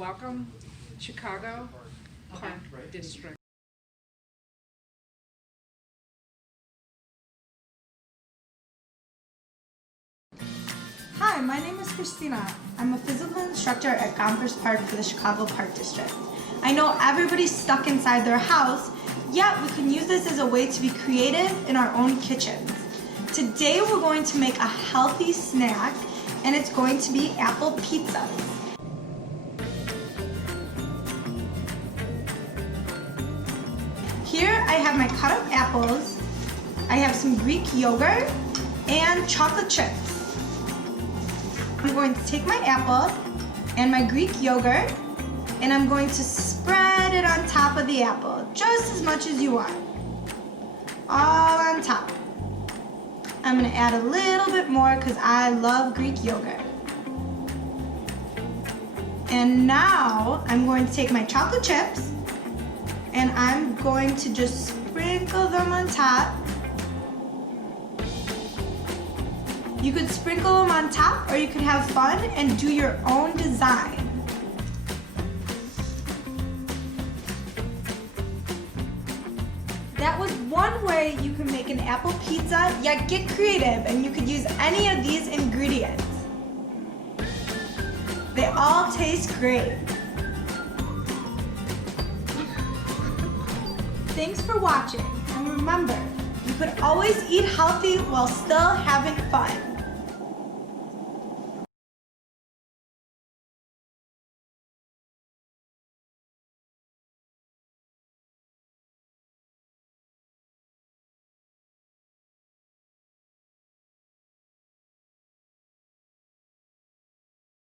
Welcome, Chicago Park District. Hi, my name is Christina. I'm a physical instructor at Gompers Park for the Chicago Park District. I know everybody's stuck inside their house, yet we can use this as a way to be creative in our own kitchens. Today we're going to make a healthy snack, and it's going to be apple pizzas. Here I have my cut up apples, I have some Greek yogurt, and chocolate chips. I'm going to take my apple and my Greek yogurt, and I'm going to spread it on top of the apple, just as much as you want. All on top. I'm going to add a little bit more because I love Greek yogurt. And now I'm going to take my chocolate chips and I'm going to just sprinkle them on top. You could sprinkle them on top, or you could have fun and do your own design. That was one way you can make an apple pizza, yet get creative, and you could use any of these ingredients. They all taste great. Thanks for watching, and remember, you could always eat healthy while still having fun.